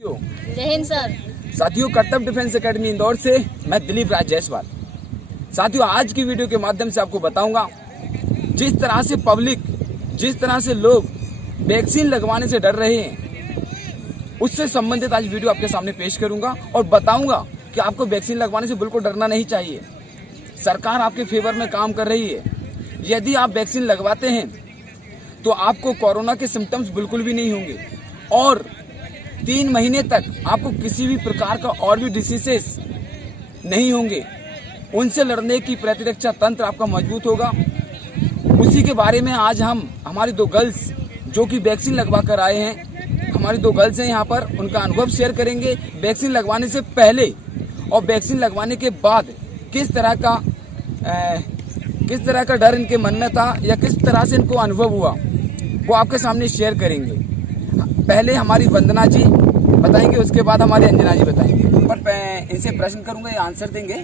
जय हिंद सर। साथियों, कर्तव्य डिफेंस एकेडमी इंदौर से मैं दिलीप राज जायसवाल। साथियों, आज की वीडियो के माध्यम से आपको बताऊंगा जिस तरह से पब्लिक, जिस तरह से लोग वैक्सीन लगवाने से डर रहे हैं, उससे संबंधित आज वीडियो आपके सामने पेश करूंगा और बताऊंगा कि आपको वैक्सीन लगवाने से बिल्कुल डरना नहीं चाहिए। सरकार आपके फेवर में काम कर रही है। यदि आप वैक्सीन लगवाते हैं तो आपको कोरोना के सिम्टम्स बिल्कुल भी नहीं होंगे और 3 महीने तक आपको किसी भी प्रकार का और भी डिसीजेस नहीं होंगे। उनसे लड़ने की प्रतिरक्षा तंत्र आपका मजबूत होगा। उसी के बारे में आज हम हमारी 2 गर्ल्स जो कि वैक्सीन लगवा कर आए हैं, हमारी 2 गर्ल्स हैं यहाँ पर, उनका अनुभव शेयर करेंगे वैक्सीन लगवाने से पहले और वैक्सीन लगवाने के बाद किस तरह का डर इनके मन में था या किस तरह से इनको अनुभव हुआ, वो आपके सामने शेयर करेंगे। पहले हमारी वंदना जी बताएंगे, उसके बाद हमारी अंजना जी बताएंगे। पर इनसे प्रश्न करूंगा, ये आंसर देंगे।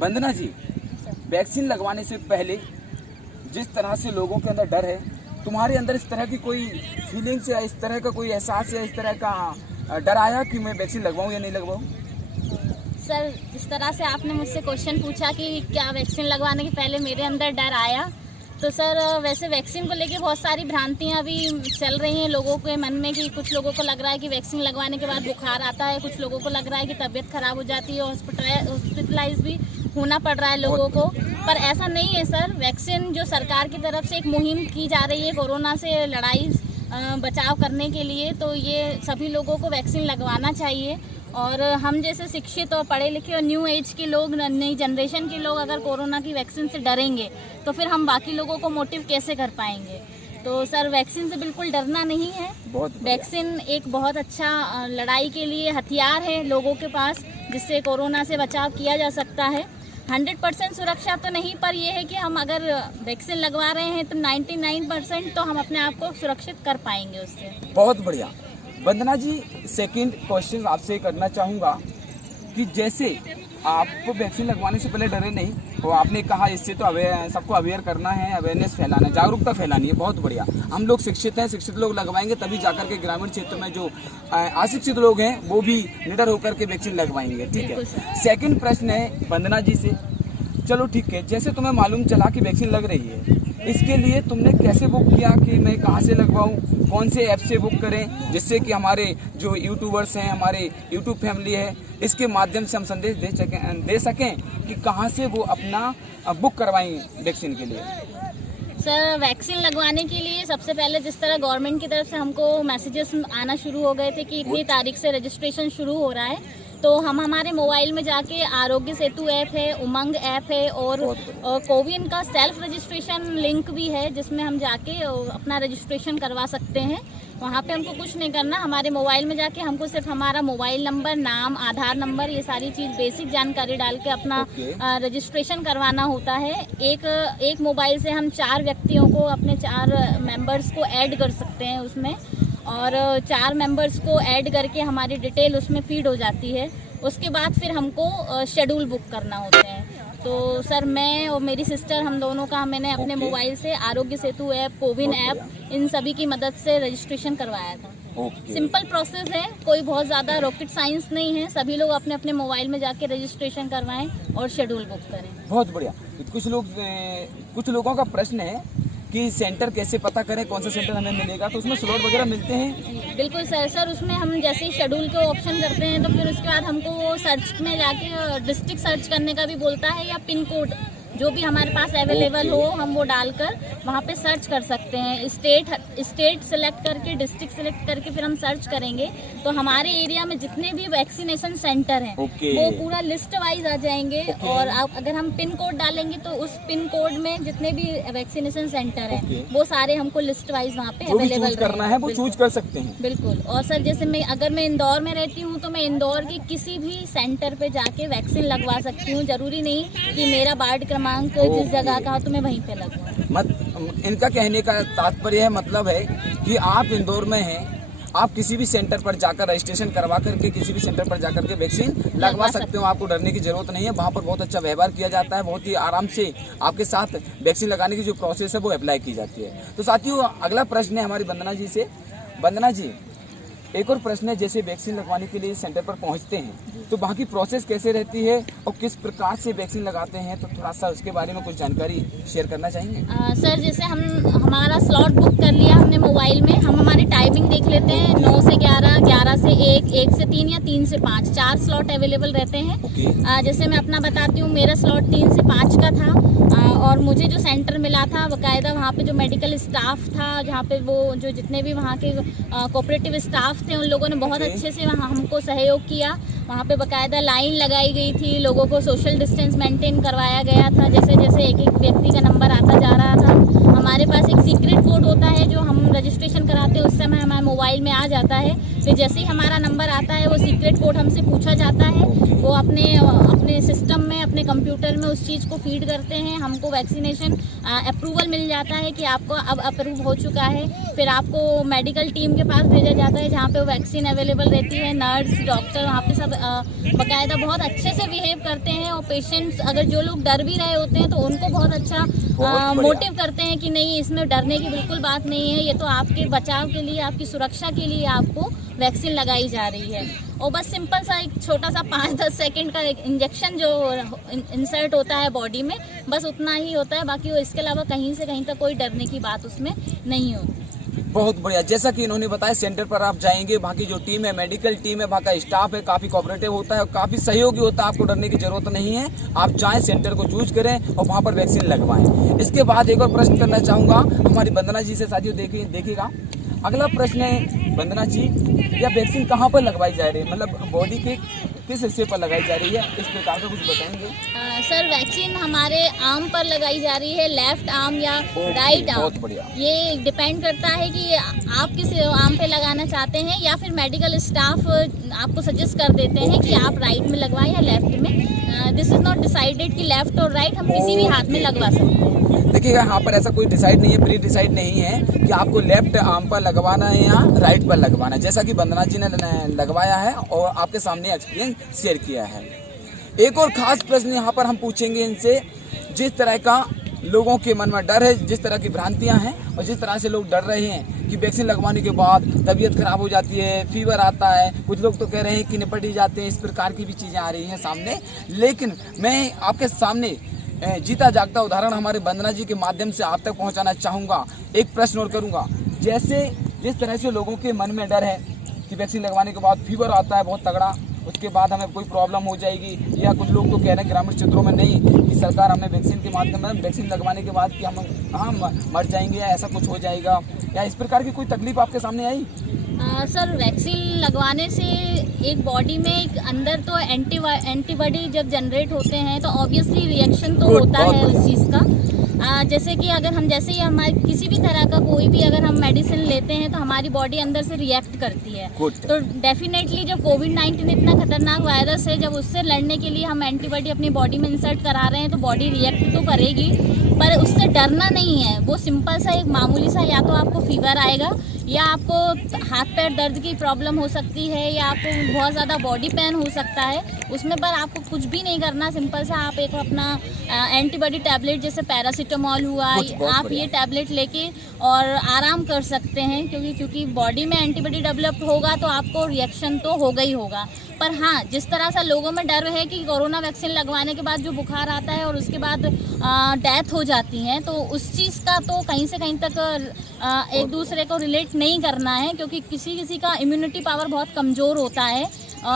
वंदना जी, वैक्सीन लगवाने से पहले जिस तरह से लोगों के अंदर डर है, तुम्हारे अंदर इस तरह की कोई फीलिंग्स या इस तरह का कोई एहसास या इस तरह का डर आया कि मैं वैक्सीन लगवाऊं या नहीं लगवाऊं? सर, जिस तरह से आपने मुझसे क्वेश्चन पूछा कि क्या वैक्सीन लगवाने के पहले मेरे अंदर डर आया, तो सर वैसे वैक्सीन को लेके बहुत सारी भ्रांतियां अभी चल रही हैं लोगों के मन में कि कुछ लोगों को लग रहा है कि वैक्सीन लगवाने के बाद बुखार आता है, कुछ लोगों को लग रहा है कि तबीयत खराब हो जाती है, हॉस्पिटलाइज भी होना पड़ रहा है लोगों को। पर ऐसा नहीं है सर। वैक्सीन जो सरकार की तरफ से एक मुहिम की जा रही है कोरोना से लड़ाई बचाव करने के लिए, तो ये सभी लोगों को वैक्सीन लगवाना चाहिए। और हम जैसे शिक्षित और पढ़े लिखे और न्यू एज के लोग, नई जनरेशन के लोग अगर कोरोना की वैक्सीन से डरेंगे तो फिर हम बाकी लोगों को मोटिव कैसे कर पाएंगे? तो सर, वैक्सीन से बिल्कुल डरना नहीं है। वैक्सीन एक बहुत अच्छा लड़ाई के लिए हथियार है लोगों के पास, जिससे कोरोना से बचाव किया जा सकता है। 100% सुरक्षा तो नहीं, पर यह है कि हम अगर वैक्सीन लगवा रहे हैं तो 99% तो हम अपने आप को सुरक्षित कर पाएंगे उससे। बहुत बढ़िया। वंदना जी, सेकंड क्वेश्चन आपसे करना चाहूँगा कि जैसे आपको वैक्सीन लगवाने से पहले डरे नहीं, तो आपने कहा इससे तो सबको अवेयर करना है, अवेयरनेस फैलाना है, जागरूकता फैलानी है। बहुत बढ़िया। हम लोग शिक्षित हैं, शिक्षित लोग लगवाएंगे तभी जाकर के ग्रामीण क्षेत्र में जो अशिक्षित लोग हैं वो भी निडर होकर के वैक्सीन लगवाएंगे। ठीक है। सेकंड प्रश्न है वंदना जी से, चलो ठीक है, जैसे तुम्हें मालूम चला कि वैक्सीन लग रही है, इसके लिए तुमने कैसे बुक किया कि मैं कहाँ से लगवाऊँ, कौन से ऐप से बुक करें, जिससे कि हमारे जो यूट्यूबर्स हैं, हमारे यूट्यूब फैमिली है, इसके माध्यम से हम संदेश दे सकें कि कहाँ से वो अपना बुक करवाएं वैक्सीन के लिए? सर, वैक्सीन लगवाने के लिए सबसे पहले जिस तरह गवर्नमेंट की तरफ से हमको मैसेजेस आना शुरू हो गए थे कि इतनी तारीख से रजिस्ट्रेशन शुरू हो रहा है, तो हम हमारे मोबाइल में जाके आरोग्य सेतु ऐप है, उमंग ऐप है और कोविन का सेल्फ रजिस्ट्रेशन लिंक भी है, जिसमें हम जाके अपना रजिस्ट्रेशन करवा सकते हैं। वहाँ पे हमको कुछ नहीं करना, हमारे मोबाइल में जाके हमको सिर्फ हमारा मोबाइल नंबर, नाम, आधार नंबर, ये सारी चीज़ बेसिक जानकारी डाल के अपना रजिस्ट्रेशन करवाना होता है। एक मोबाइल से हम 4 व्यक्तियों को, अपने 4 मेंबर्स को ऐड कर सकते हैं उसमें, और 4 मेंबर्स को ऐड करके हमारी डिटेल उसमें फीड हो जाती है। उसके बाद फिर हमको शेड्यूल बुक करना होते हैं। तो सर, मैं और मेरी सिस्टर, हम दोनों का मैंने अपने मोबाइल से आरोग्य सेतु ऐप, कोविन ऐप, इन सभी की मदद से रजिस्ट्रेशन करवाया था। सिंपल प्रोसेस है, कोई बहुत ज़्यादा रॉकेट साइंस नहीं है। सभी लोग अपने अपने मोबाइल में जाके रजिस्ट्रेशन करवाएं और शेड्यूल बुक करें। बहुत बढ़िया। कुछ लोगों का प्रश्न है कि सेंटर कैसे पता करें, कौन सा सेंटर हमें मिलेगा, तो उसमें स्लॉट वगैरह मिलते हैं? बिल्कुल सर, उसमें हम जैसे ही शेड्यूल के ऑप्शन करते हैं तो फिर उसके बाद हमको वो सर्च में जाके डिस्ट्रिक्ट सर्च करने का भी बोलता है, या पिन कोड जो भी हमारे पास अवेलेबल हो हम वो डालकर वहाँ पे सर्च कर सकते हैं। स्टेट सेलेक्ट करके, डिस्ट्रिक्ट सेलेक्ट करके फिर हम सर्च करेंगे तो हमारे एरिया में जितने भी वैक्सीनेशन सेंटर हैं वो पूरा लिस्ट वाइज आ जाएंगे। और अगर हम पिन कोड डालेंगे तो उस पिन कोड में जितने भी वैक्सीनेशन सेंटर हैं वो सारे हमको लिस्ट वाइज वहाँ पे अवेलेबल करना है, वो चूज कर सकते हैं। बिल्कुल। और सर, जैसे अगर मैं इंदौर में रहती हूँ तो मैं इंदौर के किसी भी सेंटर पे जाके वैक्सीन लगवा सकती हूँ। जरूरी नहीं कि मेरा वार्ड क्रमांक जिस जगह का हो तो मैं वहीं पे लगवाऊं। इनका कहने का तात्पर्य है, मतलब है कि आप इंदौर में हैं, आप किसी भी सेंटर पर जाकर रजिस्ट्रेशन करवा करके किसी भी सेंटर पर जाकर के वैक्सीन लगवा सकते हो। आपको डरने की जरूरत नहीं है। वहाँ पर बहुत अच्छा व्यवहार किया जाता है, बहुत ही आराम से आपके साथ वैक्सीन लगाने की जो प्रोसेस है वो अप्लाई की जाती है। तो साथियों, अगला प्रश्न है हमारी वंदना जी से। वंदना जी, एक और प्रश्न है, जैसे वैक्सीन लगवाने के लिए सेंटर पर पहुंचते हैं तो वहाँ की प्रोसेस कैसे रहती है और किस प्रकार से वैक्सीन लगाते हैं, तो थोड़ा सा उसके बारे में कुछ जानकारी शेयर करना चाहेंगे? सर जैसे हमारा स्लॉट बुक कर लिया हमने मोबाइल में, हम हमारी टाइमिंग देख लेते हैं 9 से 11, 11 से 1, 1 से 3 या 3 से 5, 4 स्लॉट अवेलेबल रहते हैं। जैसे मैं अपना बताती हूँ, मेरा स्लॉट 3 से 5 का था और मुझे जो सेंटर मिला था बाकायदा वहाँ पे जो मेडिकल स्टाफ था, जहाँ पे वो जो जितने भी वहाँ के कोऑपरेटिव स्टाफ थे उन लोगों ने बहुत अच्छे से वहाँ हमको सहयोग किया। वहाँ पे बाकायदा लाइन लगाई गई थी, लोगों को सोशल डिस्टेंस मेंटेन करवाया गया था। जैसे जैसे एक एक व्यक्ति का नंबर आता जा रहा था, हमारे पास एक सीक्रेट कोड होता है जो हम रजिस्ट्रेशन कराते हैं उस समय हमारे मोबाइल में आ जाता है। फिर जैसे ही हमारा नंबर आता है वो सीक्रेट कोड हमसे पूछा जाता है, वो अपने सिस्टम में अपने कंप्यूटर में उस चीज़ को फीड करते हैं, हमको वैक्सीनेशन अप्रूवल मिल जाता है कि आपको अब अप्रूव हो चुका है। फिर आपको मेडिकल टीम के पास भेजा जाता है जहाँ पे वैक्सीन अवेलेबल रहती है। नर्स, डॉक्टर वहाँ पे सब बाकायदा बहुत अच्छे से बिहेव करते हैं और पेशेंट्स अगर जो लोग डर भी रहे होते हैं तो उनको बहुत अच्छा मोटिव करते हैं कि नहीं, इसमें डरने की बिल्कुल बात नहीं है, ये तो आपके बचाव के लिए, आपकी सुरक्षा के लिए आपको वैक्सीन लगाई जा रही है। और बस सिंपल सा एक छोटा सा 5-10 सेकंड का एक इंजेक्शन जो इंसर्ट होता है बॉडी में, बस उतना ही होता है। बाकी वो इसके अलावा कहीं से कहीं तक कोई डरने की बात उसमें नहीं होती। बहुत बढ़िया। जैसा कि इन्होंने बताया, सेंटर पर आप जाएंगे, वहाँ की जो टीम है, मेडिकल टीम है, वहाँ का स्टाफ है, काफी कोऑपरेटिव होता है और काफी सहयोगी होता है। आपको डरने की जरूरत नहीं है, आप जाएं, सेंटर को चूज करें और वहाँ पर वैक्सीन लगवाएं। इसके बाद एक और प्रश्न करना चाहूंगा हमारी वंदना जी से। साथियों देखिएगा, अगला प्रश्न है वंदना जी, यह वैक्सीन कहाँ पर लगवाई जा रही है, मतलब बॉडी के किस हिस्से पर लगाई जा रही है, इस प्रकार का कुछ बताएंगे? सर वैक्सीन हमारे आर्म पर लगाई जा रही है, लेफ्ट आर्म या राइट आर्म। बहुत बढ़िया। ये डिपेंड करता है कि आप किस आर्म पे लगाना चाहते हैं, या फिर मेडिकल स्टाफ आपको सजेस्ट कर देते हैं कि आप राइट में लगवाएं या लेफ्ट में। दिस इज नॉट डिसाइडेड कि लेफ्ट और राइट, हम किसी भी हाथ में लगवा सकते हैं। देखिएगा, यहाँ पर ऐसा कोई डिसाइड नहीं है, प्री डिसाइड नहीं है कि आपको लेफ्ट आर्म पर लगवाना है या राइट पर लगवाना है। जैसा कि वंदना जी ने लगवाया है और आपके सामने एक्सपीरियंस शेयर किया है। एक और खास प्रश्न यहाँ पर हम पूछेंगे इनसे, जिस तरह का लोगों के मन में डर है, जिस तरह की भ्रांतियां हैं और जिस तरह से लोग डर रहे हैं कि वैक्सीन लगवाने के बाद तबीयत खराब हो जाती है, फीवर आता है, कुछ लोग तो कह रहे हैं कि निपट ही जाते हैं, इस प्रकार की भी चीजें आ रही हैं सामने। लेकिन मैं आपके सामने जीता जागता उदाहरण हमारे वंदना जी के माध्यम से आप तक पहुंचाना चाहूंगा। एक प्रश्न और करूंगा, जैसे जिस तरह से लोगों के मन में डर है कि वैक्सीन लगवाने के बाद फीवर आता है बहुत तगड़ा, उसके बाद हमें कोई प्रॉब्लम हो जाएगी, या कुछ लोग तो कह रहे हैं ग्रामीण क्षेत्रों में नहीं कि सरकार हमें वैक्सीन के माध्यम में वैक्सीन लगवाने के बाद कि हम मर जाएंगे या ऐसा कुछ हो जाएगा, या इस प्रकार की कोई तकलीफ आपके सामने आई? सर वैक्सीन लगवाने से एक बॉडी में एक अंदर तो एंटीबॉडी जब जनरेट होते हैं तो ऑब्वियसली रिएक्शन तो होता है उस चीज़ का। जैसे कि अगर हम जैसे ही हमारे किसी भी तरह का कोई भी अगर हम मेडिसिन लेते हैं तो हमारी बॉडी अंदर से रिएक्ट करती है। तो डेफिनेटली जब कोविड-19 इतना खतरनाक वायरस है, जब उससे लड़ने के लिए हम एंटीबॉडी अपनी बॉडी में इंसर्ट करा रहे हैं तो बॉडी रिएक्ट तो करेगी, पर उससे डरना नहीं है। वो सिंपल सा एक मामूली सा, या तो आपको फीवर आएगा, या आपको हाथ पैर दर्द की प्रॉब्लम हो सकती है, या आपको बहुत ज़्यादा बॉडी पेन हो सकता है, उसमें पर आपको कुछ भी नहीं करना। सिंपल सा आप एक अपना एंटीबॉडी टैबलेट जैसे पैरासीटामॉल हुआ, आप ये टैबलेट लेके और आराम कर सकते हैं, क्योंकि बॉडी में एंटीबॉडी डेवलप होगा तो आपको रिएक्शन तो होगा ही होगा। पर हाँ, जिस तरह से लोगों में डर है कि कोरोना वैक्सीन लगवाने के बाद जो बुखार आता है और उसके बाद डेथ हो जाती है, तो उस चीज़ का तो कहीं से कहीं तक एक दूसरे को रिलेट नहीं करना है, क्योंकि किसी किसी का इम्यूनिटी पावर बहुत कमज़ोर होता है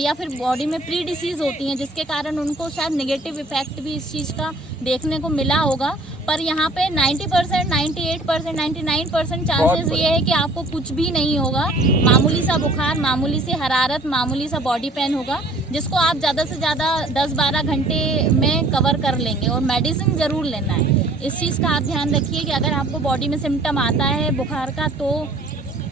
या फिर बॉडी में प्री डिसीज़ होती हैं, जिसके कारण उनको शायद नेगेटिव इफेक्ट भी इस चीज़ का देखने को मिला होगा। पर यहाँ पे 90%, 98%, 99% चांसेस ये है कि आपको कुछ भी नहीं होगा। मामूली सा बुखार, मामूली सी हरारत, मामूली सा बॉडी पेन होगा, जिसको आप ज़्यादा से ज़्यादा 10-12 घंटे में कवर कर लेंगे। और मेडिसिन ज़रूर लेना है, इस चीज़ का आप ध्यान रखिए कि अगर आपको बॉडी में सिम्टम आता है बुखार का तो,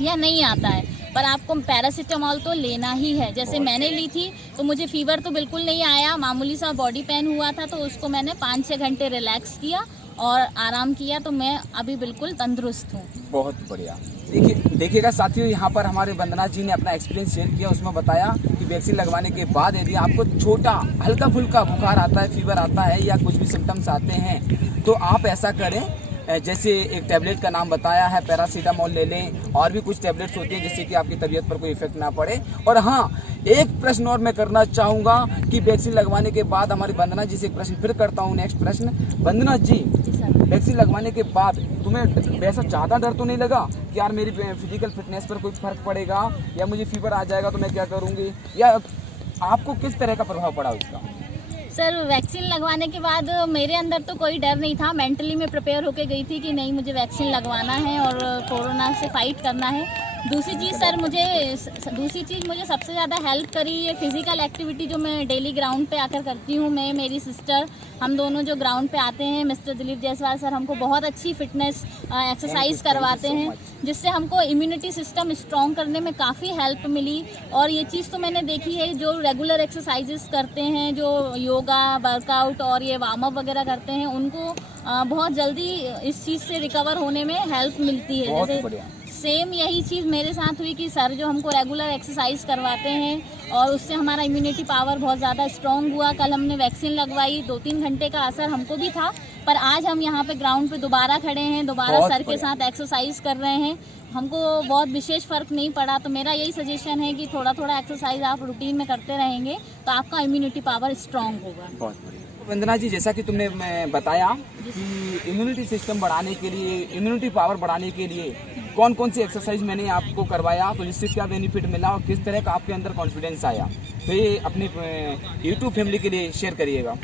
या नहीं आता है, पर आपको पैरासीटामॉल तो लेना ही है। जैसे मैंने ली थी तो मुझे फीवर तो बिल्कुल नहीं आया, मामूली सा बॉडी पेन हुआ था तो उसको मैंने 5-6 घंटे रिलैक्स किया और आराम किया, तो मैं अभी बिल्कुल तंदुरुस्त हूँ। बहुत बढ़िया। देखिएगा साथियों, यहाँ पर हमारे वंदना जी ने अपना एक्सपीरियंस शेयर किया, उसमें बताया कि वैक्सीन लगवाने के बाद यदि आपको छोटा हल्का फुल्का बुखार आता है, फीवर आता है या कुछ भी सिम्टम्स आते हैं, तो आप ऐसा करें, जैसे एक टैबलेट का नाम बताया है, पैरासीटामोल ले लें, और भी कुछ टैबलेट्स होती हैं जिससे कि आपकी तबीयत पर कोई इफेक्ट ना पड़े। और हाँ, एक प्रश्न और मैं करना चाहूँगा कि वैक्सीन लगवाने के बाद हमारी वंदना जी से एक प्रश्न फिर करता हूँ, नेक्स्ट प्रश्न। वंदना जी, वैक्सीन लगवाने के बाद तुम्हें वैसा ज़्यादा डर तो नहीं लगा कि यार मेरी फिजिकल फिटनेस पर कोई फर्क पड़ेगा, या मुझे फीवर आ जाएगा तो मैं क्या करूँगी, या आपको किस तरह का प्रभाव पड़ा उसका? सर, वैक्सीन लगवाने के बाद मेरे अंदर तो कोई डर नहीं था। मेंटली मैं प्रिपेयर होके गई थी कि नहीं, मुझे वैक्सीन लगवाना है और कोरोना से फाइट करना है। दूसरी चीज़ मुझे सबसे ज़्यादा हेल्प करी ये फिज़िकल एक्टिविटी जो मैं डेली ग्राउंड पे आकर करती हूँ। मैं, मेरी सिस्टर, हम दोनों जो ग्राउंड पे आते हैं, मिस्टर दिलीप जायसवाल सर हमको बहुत अच्छी फिटनेस एक्सरसाइज करवाते हैं, जिससे हमको इम्यूनिटी सिस्टम स्ट्रॉन्ग करने में काफ़ी हेल्प मिली। और ये चीज़ तो मैंने देखी है, जो रेगुलर एक्सरसाइजेस करते हैं, जो योगा, वर्कआउट और ये वार्म अप वगैरह करते हैं, उनको बहुत जल्दी इस चीज़ से रिकवर होने में हेल्प मिलती है। जैसे सेम यही चीज़ मेरे साथ हुई कि सर जो हमको रेगुलर एक्सरसाइज करवाते हैं और उससे हमारा इम्यूनिटी पावर बहुत ज़्यादा स्ट्रॉन्ग हुआ। कल हमने वैक्सीन लगवाई, 2-3 घंटे का असर हमको भी था, पर आज हम यहाँ पे ग्राउंड पे दोबारा खड़े हैं, दोबारा सर के साथ एक्सरसाइज कर रहे हैं, हमको बहुत विशेष फ़र्क नहीं पड़ा। तो मेरा यही सजेशन है कि थोड़ा थोड़ा एक्सरसाइज आप रूटीन में करते रहेंगे तो आपका इम्यूनिटी पावर स्ट्रॉन्ग होगा। बहुत बढ़िया। वंदना जी, जैसा कि तुमने बताया कि इम्यूनिटी सिस्टम बढ़ाने के लिए, इम्यूनिटी पावर बढ़ाने के लिए कौन कौन सी एक्सरसाइज मैंने आपको करवाया, तो जिससे क्या बेनिफिट मिला और किस तरह का आपके अंदर कॉन्फिडेंस आया, तो ये अपनी यूट्यूब फैमिली के लिए शेयर करिएगा।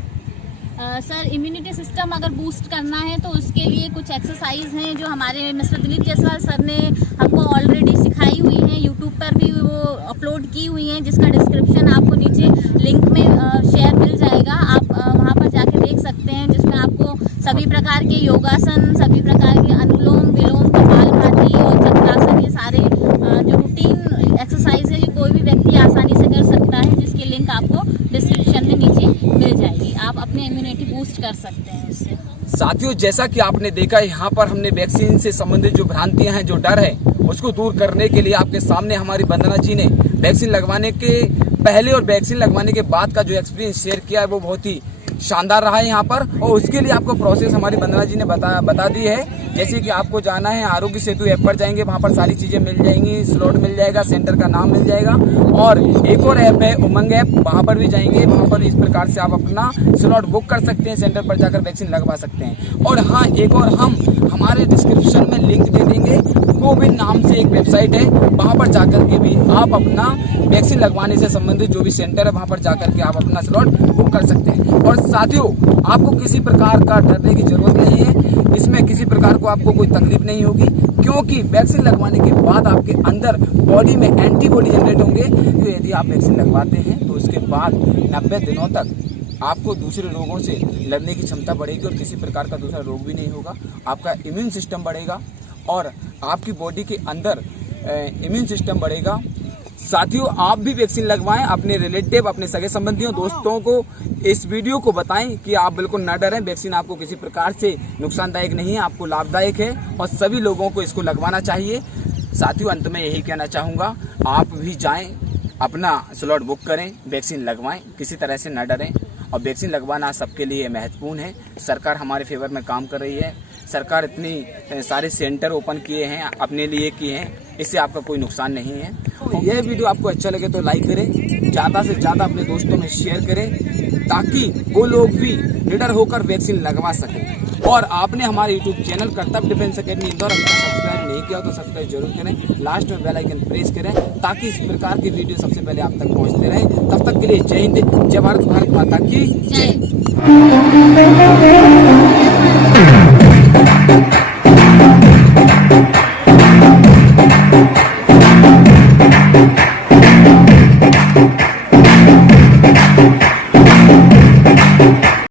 सर, इम्यूनिटी सिस्टम अगर बूस्ट करना है तो उसके लिए कुछ एक्सरसाइज हैं जो हमारे मिस्टर दिलीप जायसवाल सर ने हमको ऑलरेडी सिखाई हुई हैं, यूट्यूब पर भी वो अपलोड की हुई हैं, जिसका डिस्क्रिप्शन आपको नीचे लिंक में शेयर मिल जाएगा। आप वहां पर जाके देख सकते हैं, जिसमें आपको सभी प्रकार के योगासन, सभी प्रकार के अनुलोम विलोम, कपालभाति और चक्रासन, ये सारे जो रूटीन एक्सरसाइज है, ये कोई भी व्यक्ति आसानी से कर सकता है, जिसकी लिंक आपको डिस्क्रिप्शन में नीचे मिल जाएगी। आप अपने इम्यूनिटी बूस्ट कर सकते हैं उससे। साथियों, जैसा कि आपने देखा, यहाँ पर हमने वैक्सीन से संबंधित जो भ्रांतियां हैं, जो डर है, उसको दूर करने के लिए आपके सामने हमारी वंदना जी ने वैक्सीन लगवाने के पहले और वैक्सीन लगवाने के बाद का जो एक्सपीरियंस शेयर किया है वो बहुत ही शानदार रहा है यहाँ पर। और उसके लिए आपको प्रोसेस हमारी वंदना जी ने बता दी है। जैसे कि आपको जाना है, आरोग्य सेतु ऐप पर जाएंगे, वहाँ पर सारी चीज़ें मिल जाएंगी, स्लॉट मिल जाएगा, सेंटर का नाम मिल जाएगा। और एक और ऐप है उमंग ऐप, वहाँ पर भी जाएंगे, वहाँ पर इस प्रकार से आप अपना स्लॉट बुक कर सकते हैं, सेंटर पर जाकर वैक्सीन लगवा सकते हैं। और हाँ, एक और हम हमारे डिस्क्रिप्शन में लिंक दे देंगे, कोविन नाम से एक वेबसाइट है, वहाँ पर जाकर के भी आप अपना वैक्सीन लगवाने से संबंधित जो भी सेंटर है, वहाँ पर जाकर के आप अपना स्लॉट बुक कर सकते हैं। और साथियों, आपको किसी प्रकार का डरने की जरूरत नहीं है, इसमें किसी प्रकार को आपको कोई तकलीफ नहीं होगी, क्योंकि वैक्सीन लगवाने के बाद आपके अंदर बॉडी में एंटीबॉडी जनरेट होंगे। तो यदि आप वैक्सीन लगवाते हैं तो उसके बाद 90 दिनों तक आपको दूसरे रोगों से लड़ने की क्षमता बढ़ेगी और किसी प्रकार का दूसरा रोग भी नहीं होगा। आपका इम्यून सिस्टम बढ़ेगा और आपकी बॉडी के अंदर इम्यून सिस्टम बढ़ेगा। साथियों, आप भी वैक्सीन लगवाएं, अपने रिलेटिव, अपने सगे संबंधियों, दोस्तों को इस वीडियो को बताएं कि आप बिल्कुल न डरें, वैक्सीन आपको किसी प्रकार से नुकसानदायक नहीं है, आपको लाभदायक है और सभी लोगों को इसको लगवाना चाहिए। साथियों, अंत में यही कहना चाहूँगा, आप भी जाएं, अपना स्लॉट बुक करें, वैक्सीन लगवाएं, किसी तरह से न डरें। और वैक्सीन लगवाना सबके लिए महत्वपूर्ण है। सरकार हमारे फेवर में काम कर रही है, सरकार इतनी सारे सेंटर ओपन किए हैं, अपने लिए किए हैं, इससे आपका कोई नुकसान नहीं है। यह वीडियो आपको अच्छा लगे तो लाइक करें, ज़्यादा से ज़्यादा अपने दोस्तों में शेयर करें, ताकि वो लोग भी निडर होकर वैक्सीन लगवा सकें। और आपने हमारे यूट्यूब चैनल कर्तव्य डिफेंस अकेडमी इंदौर अभी तक सब्सक्राइब नहीं किया तो सब्सक्राइब जरूर करें, लास्ट में बेल आइकन प्रेस करें, ताकि इस प्रकार की वीडियो सबसे पहले आप तक पहुंचते रहें। तब तक के लिए जय हिंद, जय भारत, भारत माता की जय।